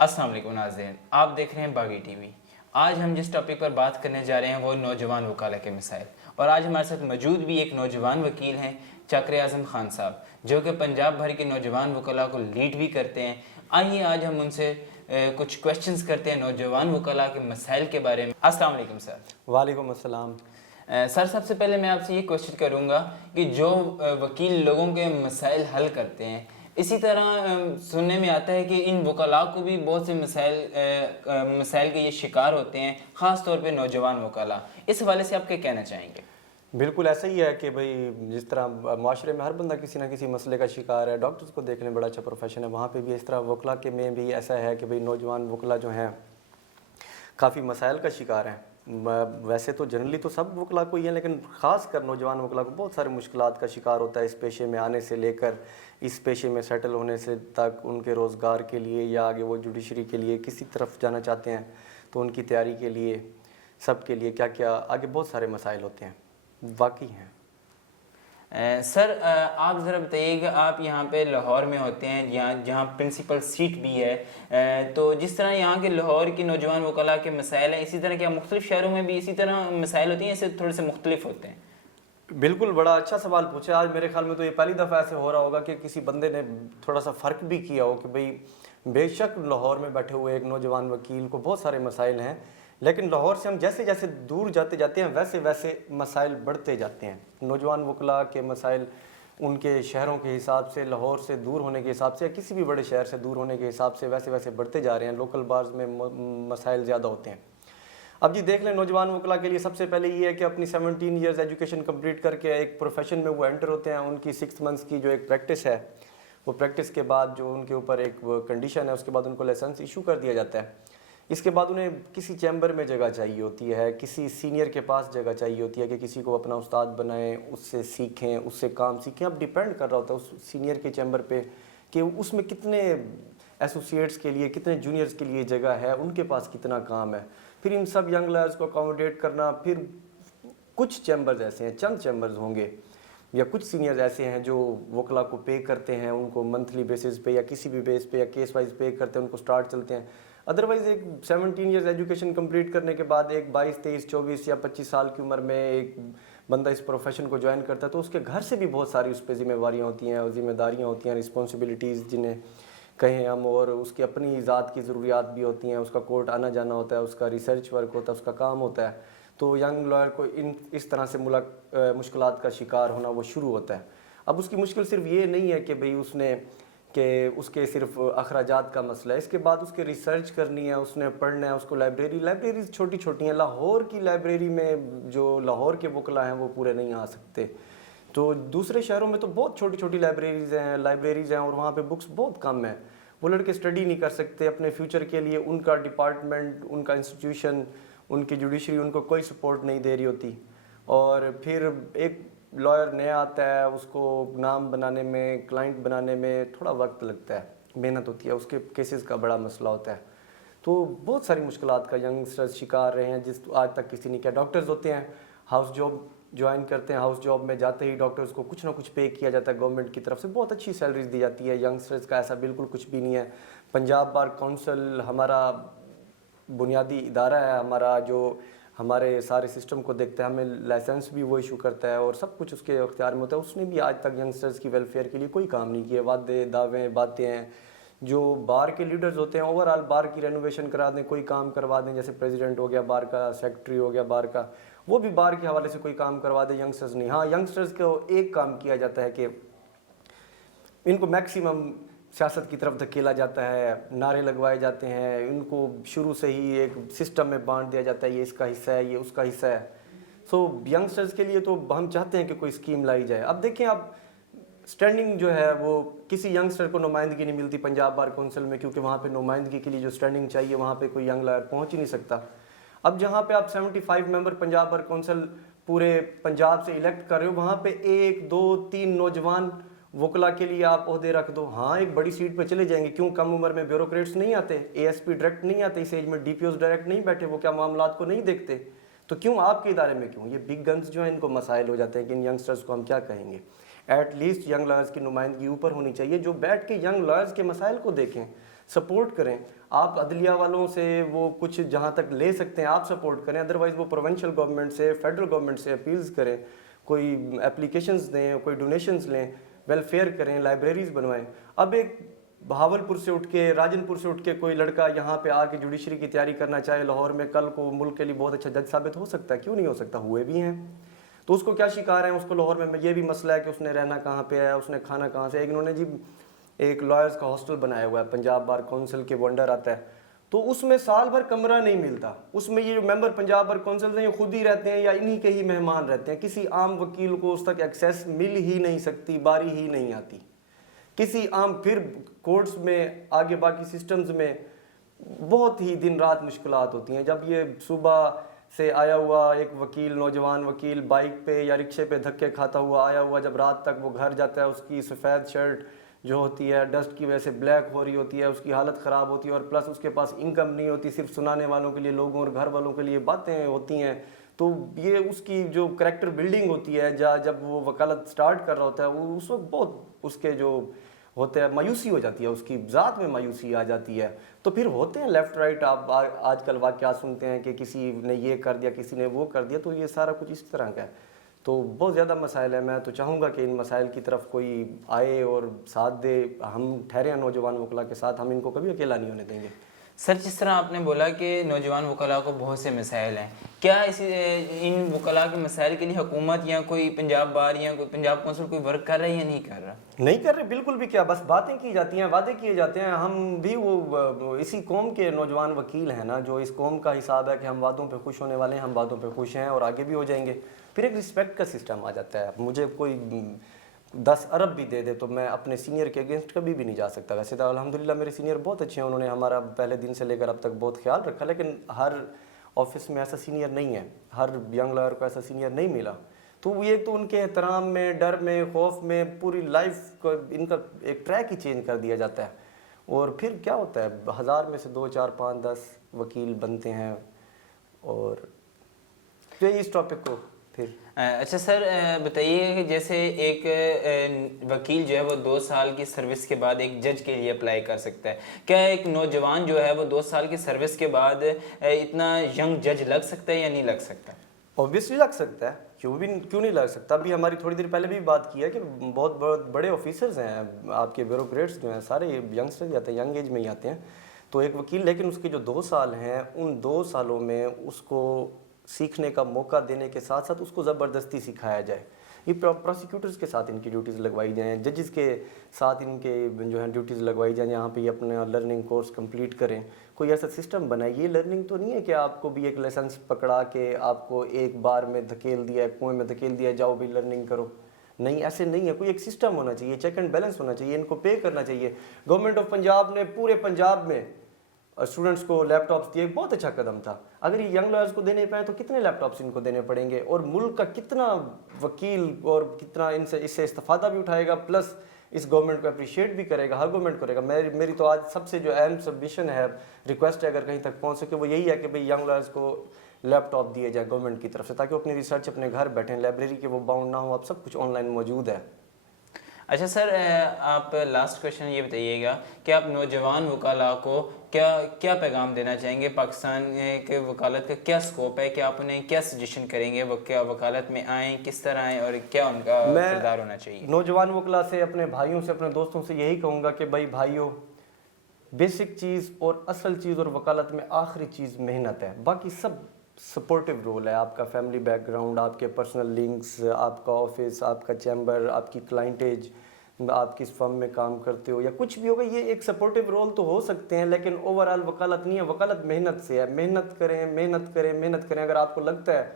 अस्सलाम वालेकुम नाज़रीन, आप देख रहे हैं बागी टीवी। आज हम जिस टॉपिक पर बात करने जा रहे हैं वो नौजवान वकाला के मसाइल, और आज हमारे साथ मौजूद भी एक नौजवान वकील हैं चक्र आज़म खान साहब, जो कि पंजाब भर के नौजवान वकाला को लीड भी करते हैं। आइए आज हम उनसे कुछ क्वेश्चंस करते हैं नौजवान वकाला के मसाइल के बारे में। अस्सलाम वालेकुम सर। वालेकुम अस्सलाम। सर, सबसे पहले मैं आपसे ये क्वेश्चन करूँगा कि जो वकील लोगों के मसाइल हल करते हैं, इसी तरह सुनने में आता है कि इन वकला को भी बहुत से मसाइल के ये शिकार होते हैं, ख़ास तौर पे नौजवान वकला। इस हवाले से आप क्या कहना चाहेंगे? बिल्कुल ऐसा ही है कि भाई जिस तरह माशरे में हर बंदा किसी ना किसी मसले का शिकार है। डॉक्टर्स को देखने बड़ा अच्छा प्रोफेशन है, वहाँ पे भी इस तरह वकला के में भी ऐसा है कि भाई नौजवान वकला जो हैं काफ़ी मसाइल का शिकार हैं। वैसे तो जनरली तो सब वकला को ही है, लेकिन ख़ास कर नौजवान वकला को बहुत सारे मुश्किलात का शिकार होता है इस पेशे में आने से लेकर इस पेशे में सेटल होने से तक। उनके रोज़गार के लिए या आगे वो जुडिशरी के लिए किसी तरफ जाना चाहते हैं तो उनकी तैयारी के लिए, सब के लिए क्या क्या आगे बहुत सारे मसाइल होते हैं, वाकई हैं। सर, आप ज़रा बताइएगा, आप यहाँ पे लाहौर में होते हैं, जहाँ प्रिंसिपल सीट भी है, तो जिस तरह यहाँ के लाहौर की नौजवान वकला के मसाइल हैं, इसी तरह क्या मुख्तलिफ़ शहरों में भी इसी तरह मसाइल होती हैं, इससे थोड़े से मुख्तलिफ होते हैं? बिल्कुल, बड़ा अच्छा सवाल पूछा। आज मेरे ख्याल में तो ये पहली दफ़ा ऐसे हो रहा होगा कि किसी बंदे ने थोड़ा सा फ़र्क भी किया हो कि भाई बेशक लाहौर में बैठे हुए एक नौजवान वकील को बहुत सारे मसाइल हैं, लेकिन लाहौर से हम जैसे जैसे दूर जाते जाते हैं वैसे वैसे मसाइल बढ़ते जाते हैं। नौजवान वकला के मसाइल उनके शहरों के हिसाब से, लाहौर से दूर होने के हिसाब से या किसी भी बड़े शहर से दूर होने के हिसाब से वैसे वैसे बढ़ते जा रहे हैं। लोकल बार्स में मसाइल ज़्यादा होते हैं। अब जी देख लें, नौजवान वकला के लिए सबसे पहले ये है कि अपनी 17 ईयर्स एजुकेशन कंप्लीट करके एक प्रोफेशन में वो एंटर होते हैं। उनकी 6 मंथ्स की जो एक प्रैक्टिस है, वो प्रैक्टिस के बाद जो उनके ऊपर एक कंडीशन है, उसके बाद उनको लाइसेंस इशू कर दिया जाता है। इसके बाद उन्हें किसी चैम्बर में जगह चाहिए होती है, किसी सीनियर के पास जगह चाहिए होती है कि किसी को अपना उस्ताद बनाएं, उससे सीखें, उससे काम सीखें। अब डिपेंड कर रहा होता है उस सीनियर के चैम्बर पे कि उसमें कितने एसोसिएट्स के लिए, कितने जूनियर्स के लिए जगह है, उनके पास कितना काम है। फिर इन सब यंग लॉयर्स को अकोमोडेट करना। फिर कुछ चैम्बर्स ऐसे हैं, चंद चैम्बर्स होंगे या कुछ सीनियर्स ऐसे हैं जो वकला को पे करते हैं, उनको मंथली बेसिस पे या किसी भी बेस पे या केस वाइज पे करते हैं, उनको स्टार्ट चलते हैं। अदरवाइज़ एक 17 ईयर्स एजुकेशन कंप्लीट करने के बाद एक 22, 23, 24 या 25 साल की उम्र में एक बंदा इस प्रोफेशन को ज्वाइन करता है तो उसके घर से भी बहुत सारी उस पर जिम्मेवारियाँ होती हैं और जिम्मेदारियाँ होती हैं, रिस्पॉन्सिबिलिटीज़ जिन्हें कहें हम, और उसकी अपनी ज़ात की ज़रूरियात भी होती हैं। उसका कोर्ट आना जाना होता है, उसका रिसर्च वर्क होता है, उसका काम होता है। तो यंग लॉयर को इस तरह से मुश्किलात का शिकार होना वो शुरू होता है। अब उसकी मुश्किल सिर्फ ये नहीं है कि भाई उसके सिर्फ अखराजात का मसला है। इसके बाद उसके रिसर्च करनी है, उसने पढ़ना है, उसको लाइब्रेरीज छोटी छोटी हैं। लाहौर की लाइब्रेरी में जो लाहौर के वकला हैं वो पूरे नहीं आ सकते, तो दूसरे शहरों में तो बहुत छोटी छोटी लाइब्रेरीज़ हैं और वहाँ पे बुक्स बहुत कम है। वो लड़के स्टडी नहीं कर सकते अपने फ्यूचर के लिए। उनका डिपार्टमेंट, उनका इंस्टीट्यूशन, उनकी जुडिशरी उनको कोई सपोर्ट नहीं दे रही होती। और फिर एक लॉयर नया आता है, उसको नाम बनाने में, क्लाइंट बनाने में थोड़ा वक्त लगता है, मेहनत होती है, उसके केसेस का बड़ा मसला होता है। तो बहुत सारी मुश्किलात का यंगस्टर्स शिकार रहे हैं जिस आज तक किसी ने किया। डॉक्टर्स होते हैं, हाउस जॉब ज्वाइन करते हैं, हाउस जॉब में जाते ही डॉक्टर्स को कुछ ना कुछ पे किया जाता है गवर्नमेंट की तरफ से, बहुत अच्छी सैलरीज दी जाती है। यंगस्टर्स का ऐसा बिल्कुल कुछ भी नहीं है। पंजाब बार काउंसिल हमारा बुनियादी इदारा है, हमारा जो हमारे सारे सिस्टम को देखता है, हमें लाइसेंस भी वो इशू करता है और सब कुछ उसके अख्तियार में होता है। उसने भी आज तक यंगस्टर्स की वेलफेयर के लिए कोई काम नहीं किया। वादे दावे बातें हैं। जो बार के लीडर्स होते हैं ओवरऑल बार की रेनोवेशन करा दें, कोई काम करवा दें, जैसे प्रेसिडेंट हो गया बार का, सेक्रेटरी हो गया बार का, वो भी बार के हवाले से कोई काम करवा दें, यंगस्टर्स नहीं। हाँ, यंगस्टर्स को एक काम किया जाता है कि इनको मैक्सिमम सियासत की तरफ धकेला जाता है, नारे लगवाए जाते हैं, इनको शुरू से ही एक सिस्टम में बांट दिया जाता है, ये इसका हिस्सा है, ये उसका हिस्सा है। सो यंगस्टर्स के लिए तो हम चाहते हैं कि कोई स्कीम लाई जाए। अब देखें, आप स्टैंडिंग जो है वो किसी यंगस्टर को नुमाइंदगी नहीं मिलती पंजाब बार काउंसिल में, क्योंकि वहाँ पे नुमाइंदगी के लिए जो स्टैंडिंग चाहिए वहाँ पे कोई यंग लॉयर पहुँच ही नहीं सकता। अब जहाँ पे आप 75 मेंबर पंजाब बार काउंसिल पूरे पंजाब से इलेक्ट कर रहे हो, वहाँ पे 1, 2, 3 नौजवान वकला के लिए आप ओहदे रख दो। हाँ, एक बड़ी सीट पे चले जाएंगे। क्यों? कम उम्र में ब्यूरोक्रेट्स नहीं आते, एएसपी डायरेक्ट नहीं आते इस एज में, डीपीओस डायरेक्ट नहीं बैठे, वो क्या मामलात को नहीं देखते? तो क्यों आपके इदारे में क्यों? ये बिग गन्स जो हैं इनको मसाइल हो जाते हैं कि इन यंगस्टर्स को हम क्या एट लीस्ट यंग लॉयर्स की नुमाइंदगी ऊपर होनी चाहिए जो बैठ के यंग लॉयर्स के मसाइल को देखें। سپورٹ کریں. آپ عدلیہ والوں سے وہ کچھ جہاں تک لے سکتے ہیں آپ سپورٹ کریں, ادروائز وہ پروونشل گورنمنٹ سے, فیڈرل گورنمنٹ سے اپیلز کریں, کوئی اپلیکیشنز دیں, کوئی ڈونیشنز لیں, ویلفیئر کریں, لائبریریز بنوائیں. اب ایک بہاولپور سے اٹھ کے, راجن پور سے اٹھ کے کوئی لڑکا یہاں پہ آ کے جوڈیشری کی تیاری کرنا چاہے لاہور میں, کل کو ملک کے لیے بہت اچھا جج ثابت ہو سکتا ہے, کیوں نہیں ہو سکتا, ہوئے بھی ہیں. تو اس کو کیا شکار ہیں, اس کو لاہور میں یہ بھی مسئلہ ہے کہ اس نے رہنا کہاں پہ ہے, اس نے کھانا کہاں سے. انہوں نے جی ایک لائرز کا ہاسٹل بنایا ہوا ہے, پنجاب بار کونسل کے وہ انڈر آتا ہے, تو اس میں سال بھر کمرہ نہیں ملتا. اس میں یہ جو ممبر پنجاب بار کونسل ہیں یہ خود ہی رہتے ہیں یا انہی کے ہی مہمان رہتے ہیں. کسی عام وکیل کو اس تک ایکسیس مل ہی نہیں سکتی, باری ہی نہیں آتی. کسی عام پھر کورٹس میں آگے باقی سسٹمز میں بہت ہی دن رات مشکلات ہوتی ہیں. جب یہ صبح سے آیا ہوا ایک وکیل, نوجوان وکیل, بائک پہ یا رکشے پہ دھکے کھاتا ہوا آیا ہوا, جب رات تک وہ گھر جاتا ہے, اس کی سفید شرٹ جو ہوتی ہے ڈسٹ کی وجہ سے بلیک ہو رہی ہوتی ہے, اس کی حالت خراب ہوتی ہے, اور پلس اس کے پاس انکم نہیں ہوتی, صرف سنانے والوں کے لیے, لوگوں اور گھر والوں کے لیے باتیں ہوتی ہیں. تو یہ اس کی جو کریکٹر بلڈنگ ہوتی ہے, جب وہ وکالت سٹارٹ کر رہا ہوتا ہے, وہ اس وقت بہت اس کے جو ہوتے ہیں مایوسی ہو جاتی ہے, اس کی ذات میں مایوسی آ جاتی ہے. تو پھر ہوتے ہیں لیفٹ رائٹ, آپ آج کل واقعات سنتے ہیں کہ کسی نے یہ کر دیا, کسی نے وہ کر دیا, تو یہ سارا کچھ اس طرح کا ہے. تو بہت زیادہ مسائل ہیں. میں تو چاہوں گا کہ ان مسائل کی طرف کوئی آئے اور ساتھ دے. ہم ٹھہرے ہیں نوجوان وکلا کے ساتھ, ہم ان کو کبھی اکیلا نہیں ہونے دیں گے. سر جس طرح آپ نے بولا کہ نوجوان وکلاء کو بہت سے مسائل ہیں, کیا ان وکلاء کے مسائل کے لیے حکومت یا کوئی پنجاب بار یا کوئی پنجاب کونسل کوئی ورک کر رہا ہے یا نہیں کر رہا؟ نہیں کر رہے بالکل بھی. کیا بس باتیں کی جاتی ہیں, وعدے کیے جاتے ہیں. ہم بھی وہ اسی قوم کے نوجوان وکیل ہیں نا, جو اس قوم کا حساب ہے کہ ہم وعدوں پہ خوش ہونے والے ہیں, ہم وعدوں پہ خوش ہیں اور آگے بھی ہو جائیں گے. پھر ایک رسپیکٹ کا سسٹم آ جاتا ہے. مجھے کوئی 10 ارب بھی دے دے تو میں اپنے سینئر کے اگینسٹ کبھی بھی نہیں جا سکتا. ویسے تو الحمدللہ میرے سینئر بہت اچھے ہیں, انہوں نے ہمارا پہلے دن سے لے کر اب تک بہت خیال رکھا, لیکن ہر آفس میں ایسا سینئر نہیں ہے, ہر ینگ لائر کو ایسا سینئر نہیں ملا. تو یہ تو ان کے احترام میں, ڈر میں, خوف میں پوری لائف کو ان کا ایک ٹریک ہی چینج کر دیا جاتا ہے. اور پھر کیا ہوتا ہے, 1000 میں سے 2 4 5 10 وکیل بنتے ہیں. اور پھر اس ٹاپک کو پھر اچھا سر بتائیے کہ جیسے ایک وکیل جو ہے وہ 2 سال کی سروس کے بعد ایک جج کے لیے اپلائی کر سکتا ہے, کیا ایک نوجوان جو ہے وہ 2 سال کی سروس کے بعد اتنا ینگ جج لگ سکتا ہے یا نہیں لگ سکتا؟ اوبیسلی لگ سکتا ہے, کیوں نہیں لگ سکتا. ابھی ہماری تھوڑی دیر پہلے بھی بات کی ہے کہ بہت بڑے آفیسرز ہیں آپ کے, بیوروکریٹس جو ہیں سارے ینگسٹر جاتے ہیں, ینگ ایج میں ہی آتے ہیں. تو ایک وکیل, لیکن اس کے جو 2 سال ہیں ان 2 سالوں میں اس کو سیکھنے کا موقع دینے کے ساتھ ساتھ اس کو زبردستی سکھایا جائے. یہ پروسیکیوٹرز کے ساتھ ان کی ڈیوٹیز لگوائی جائیں, ججز کے ساتھ ان کے جو ہیں ڈیوٹیز لگوائی جائیں, یہاں پہ یہ اپنا لرننگ کورس کمپلیٹ کریں. کوئی ایسا سسٹم بنائے. یہ لرننگ تو نہیں ہے کہ آپ کو بھی ایک لائسنس پکڑا کے آپ کو ایک بار میں دھکیل دیا ہے, کنویں میں دھکیل دیا, جاؤ بھی لرننگ کرو. نہیں, ایسے نہیں ہے. کوئی ایک سسٹم ہونا چاہیے, چیک اینڈ بیلنس ہونا چاہیے, ان کو پے کرنا چاہیے. گورنمنٹ آف پنجاب نے پورے پنجاب میں اسٹوڈنٹس کو لیپ ٹاپس دیے, بہت اچھا قدم تھا. اگر یہ ینگ لائرز کو دینے پائیں تو کتنے لیپ ٹاپس ان کو دینے پڑیں گے, اور ملک کا کتنا وکیل اور کتنا اس سے استفادہ بھی اٹھائے گا, پلس اس گورنمنٹ کو اپریشیٹ بھی کرے گا. ہر گورنمنٹ کرے گا. میری تو آج سب سے جو اہم سبمیشن ہے, ریکویسٹ ہے, اگر کہیں تک پہنچ سکے, وہ یہی ہے کہ بھئی ینگ لائرز کو لیپ ٹاپ دیے جائے گورنمنٹ کی طرف سے, تاکہ وہ اپنی ریسرچ اپنے گھر بیٹھیں, لائبریری کے وہ باؤنڈ نہ ہوں. اب سب کچھ آن لائن موجود ہے. اچھا سر آپ لاسٹ کویشچن یہ بتائیے گا کہ آپ نوجوان وکلاء کو کیا پیغام دینا چاہیں گے؟ پاکستان کے وکالت کا کیا سکوپ ہے, کہ آپ انہیں کیا سجیشن کریں گے, وہ کیا وکالت میں آئیں, کس طرح آئیں, اور کیا ان کا کردار ہونا چاہیے؟ نوجوان وکلاء سے, اپنے بھائیوں سے, اپنے دوستوں سے یہی کہوں گا کہ بھائیوں, بیسک چیز اور اصل چیز اور وکالت میں آخری چیز محنت ہے. باقی سب سپورٹیو رول ہے. آپ کا فیملی بیک گراؤنڈ, آپ کے پرسنل لنکس, آپ کا آفس, آپ کا چیمبر, آپ کی کلائنٹیج, آپ کس فرم میں کام کرتے ہو یا کچھ بھی ہوگا, یہ ایک سپورٹیو رول تو ہو سکتے ہیں, لیکن اوور آل وکالت نہیں ہے. وکالت محنت سے ہے. محنت کریں, محنت کریں, محنت کریں. اگر آپ کو لگتا ہے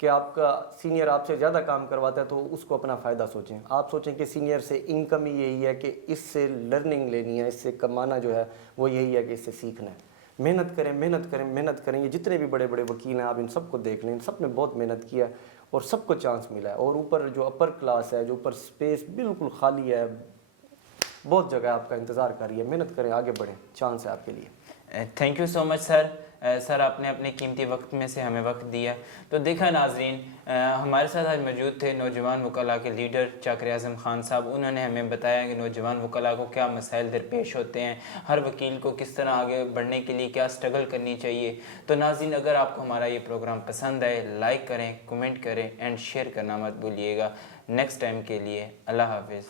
کہ آپ کا سینئر آپ سے زیادہ کام کرواتا ہے تو اس کو اپنا فائدہ سوچیں. آپ سوچیں کہ سینئر سے انکم ہی یہی ہے کہ اس سے لرننگ لینی ہے, اس سے کمانا جو ہے وہ یہی ہے کہ اس سے سیکھنا ہے. محنت کریں, محنت کریں, محنت کریں. یہ جتنے بھی بڑے بڑے وکیل ہیں آپ ان سب کو دیکھ لیں, ان سب نے بہت محنت کیا ہے اور سب کو چانس ملا ہے. اور اوپر جو اپر کلاس ہے, جو اوپر اسپیس بالکل خالی ہے, بہت جگہ آپ کا انتظار کر رہی ہے. محنت کریں, آگے بڑھیں, چانس ہے آپ کے لیے. Thank you so much sir. Sir आपने अपने कीमती वक्त में से हमें वक्त दिया। तो देखा नाजरीन, हमारे साथ आज मौजूद थे नौजवान वकला के लीडर चाकर आज़म खान साहब। उन्होंने हमें बताया कि नौजवान वकला को क्या मसाइल दरपेश होते हैं, हर वकील को किस तरह आगे बढ़ने के लिए क्या स्ट्रगल करनी चाहिए। तो नाज़रीन, अगर आपको हमारा ये प्रोग्राम पसंद आए, लाइक करें, कमेंट करें एंड शेयर करना मत भूलिएगा। नेक्स्ट टाइम के लिए अल्लाह हाफिज़।